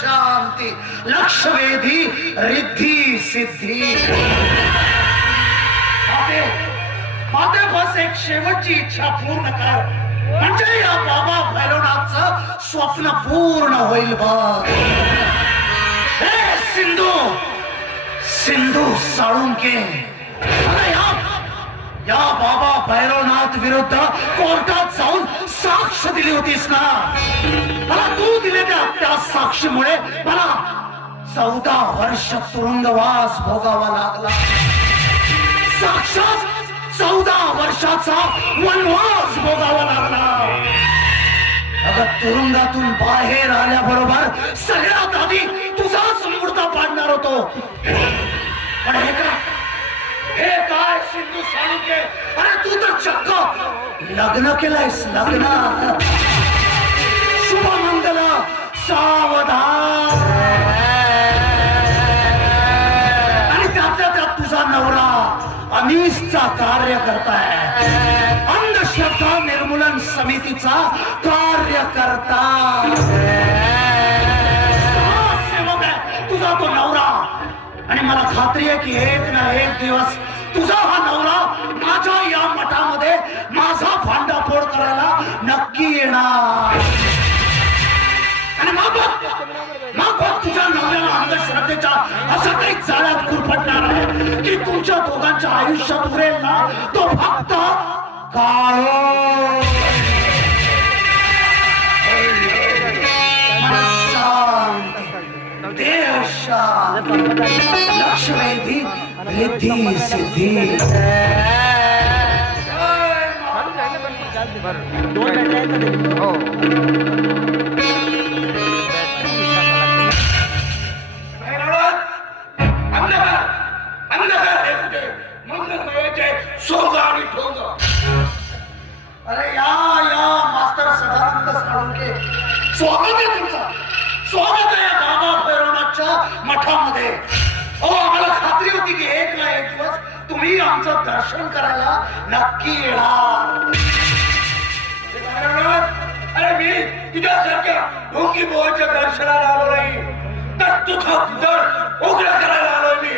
शांती लक्षवेधी रिद्धी सिद्धी. माते बस एक शेवटची इच्छा पूर्ण कर, म्हणजे या बाबा भैरवनाथचं स्वप्न पूर्ण होईल बघ. हे सिंधू सिंधू साळुंके, या बाबा भैरवनाथ विरुद्ध कोर्टात जाऊन साक्ष दिली होतीस ना. मला तू दिलेल्या त्या साक्षीमुळे मला 14 वर्ष तुरुंगवास भोगावा लागला. साक्षात 14 वर्षाचा वनवास भोगावा लागला. अगं तुरुंगातून बाहेर आल्याबरोबर सगळ्यात आधी तुझाच मुर्दा पाडणार होतो. पण हे काय सिंधू साळुंके, अरे तू तर चक्क लग्न केलंयस. लग्न शुभमंगल सावधान. आणि त्यातल्या त्यात तुझा नवरा अनीसचा कार्य करताय, अंधश्रद्धा निर्मूलन समितीचा कार्यकर्ता सेवक आहे तुझा तो नवरा. आणि मला खात्री आहे की एक ना एक दिवस तुझा हा नवरा माझ्या या मठामध्ये माझा भांडाफोड करायला नक्की येणार. आणि मग तुझ्या नवऱ्याला अंधश्रद्धेच्या असं काही जाळ्यात गुरफटणार आहे की तुमच्या दोघांच्या आयुष्यात उरेल ना तो फक्त काळो. देह शांत लक्षवेधी रिद्धी सिद्धी. अरे या मास्टर सदानंद साळुंके, स्वागत आहे तुमचं. स्वागत आहे बाबा भैरवनाथच्या मठामध्ये. आम्हाला खात्री होती की एक ना एक दिवस तुम्ही आमचं दर्शन करायला नक्की येणार. अरे मी तुझ्यासारख्या ढोंगी बोळच्या दर्शनाला आलो नाही, तर तुझं दर उघड करायला आलोय मी.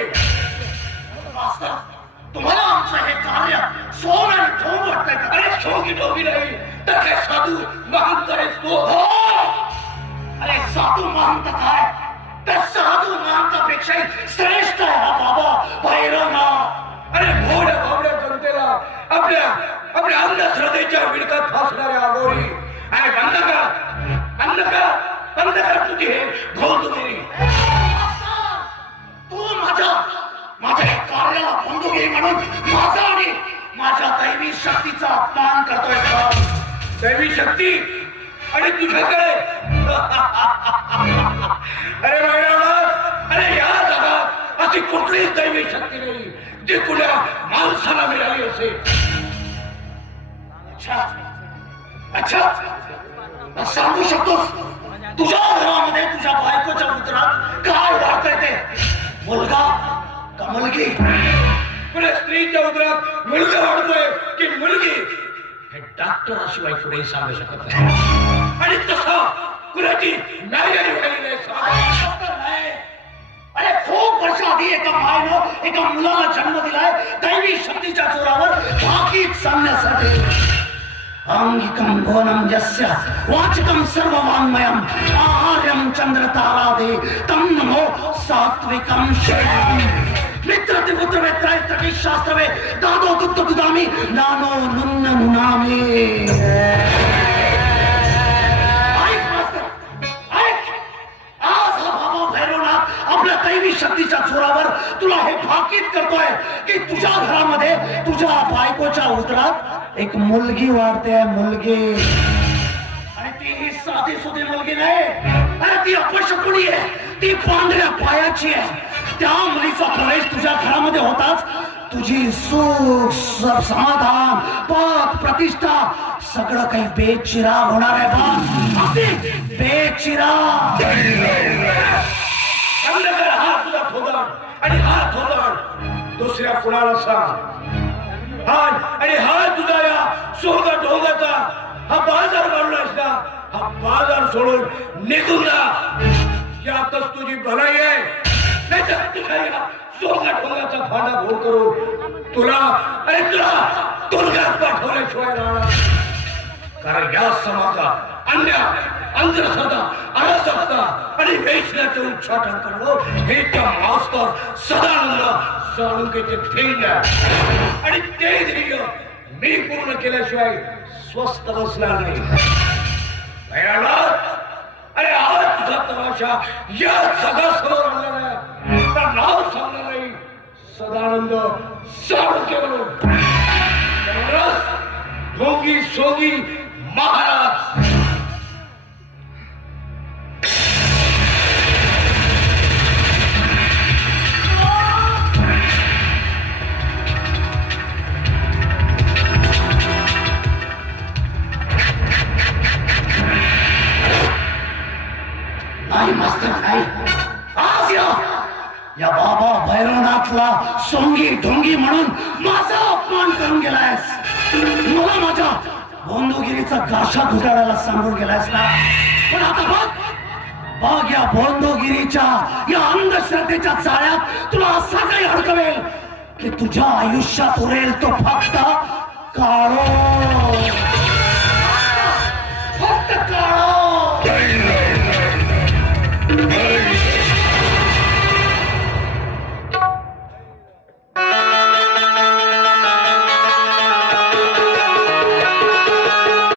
मास्तर, तुम्हाला आमचं हे कार्य सोन आणि ठोंग वाटतंय का? अरे सोंगी ठोंगी नाही तर काय साधू महंत आहेस तू. अरे साधू महंत काय, तर साधू महंतापेक्षाही श्रेष्ठ आहे हा बाबा भैरवनाथ. अरे भोड्या भावड्या जनतेला आपल्या अंधश्रद्धेच्या विळकात फासणाऱ्या अघोरी. अरे बंद कर तुझी हे घोंदगिरी. तू माझ्या कार्याला बंदुकी म्हणून माझा आणि माझ्या दैवी शक्तीचा अपमान करतोय. दैवी शक्ती आणि तुझ्याकडे अरे भैरवनाथ, अरे या जगात अशी कुठलीच दैवी शक्ती नाही जी कुठल्या माणसाला मिळाली असेल. अच्छा सांगू शकतोस तुझ्या घरामध्ये तुझ्या बायकोच्या उदरात काय वाढतंय ते? मुलगा का मुलगी? पुढे स्त्रीच्या उदरात मुलगा वाढतोय की मुलगी हे डॉक्टराशिवाय पुढे सांगू शकत नाही. आणि तसं कुणाची नाही अरे खूप वर्ष आधी एका मायनं एका मुलाला जन्म दिलाय दैवी शक्तीच्या जोरावर बाकी सांगण्यासाठी. अंगिकं भुवनं यस्य वाचिकं सर्ववाङ्मयं आहार्यं चन्द्रतारादे तं नमो सात्विकं शरणं. मित्रति पुत्रवेत्राय तटी शास्त्रवे दादो दुग्ध दुधामी नानो नुन्न नुनामी. आपल्या दैवी शक्तीच्या जोरावर तुला हे भाकीत करतोय की तुझ्या घरामध्ये तुझ्या बायकोच्या उदरात एक मुलगी वाढते. मुलगी, आणि ती ही साधी सुधी मुलगी नाही. अरे ती अपशकुनी आहे, ती पांढऱ्या पायाची आहे. त्या मुलीचा प्रवेश तुझ्या घरामध्ये होताच तुझी सुख समाधान पद प्रतिष्ठा सगळं काही बेचिराग होणार आहे. बा अगदी बेचिराग. हा तुझा थोदाड आणि हा थोदाड दुसऱ्या कुणाला सांग. आणि हा तुझा या सोगा ढोगाचा हा बाजार काढलास ना, हा बाजार सोडून निघून जा. यातच तुझी भलाई आहे, नाही तर तुझ्या या सोंगाचा फांडा घोड करून तुला तुरुंगात पाठवल्याशिवाय राहणार. कारण या समाजात अन्याय, अंधश्रद्धा, अराजकता आणि वेश्याचं उच्चाटन करणं हे त्या मास्तर सदानंद साळुंखेचे ध्येय आहे. आणि ते ध्येय मी पूर्ण केल्याशिवाय स्वस्थ बसणार नाही. अरे आज तुझा तमाशा या जगासमोर आणलेला आहे. तर नाव सांगणार नाही सदानंद साळुंखे म्हणून. ढोंगी सोंगी महाराज. नाही मास्तर नाही. आज या बाबा भैरवनाथला सोंगी ढोंगी म्हणून माझा अपमान करून गेलायस. मला माझ्या बोंदोगिरीचा गाशा घुटाळायला सांगून गेलायस ना. पण आता बघ या बोंदोगिरीच्या या अंधश्रद्धेच्या जाळ्यात तुला असा काही अडकवेल की तुझ्या आयुष्यात उरेल तो फक्त काळो.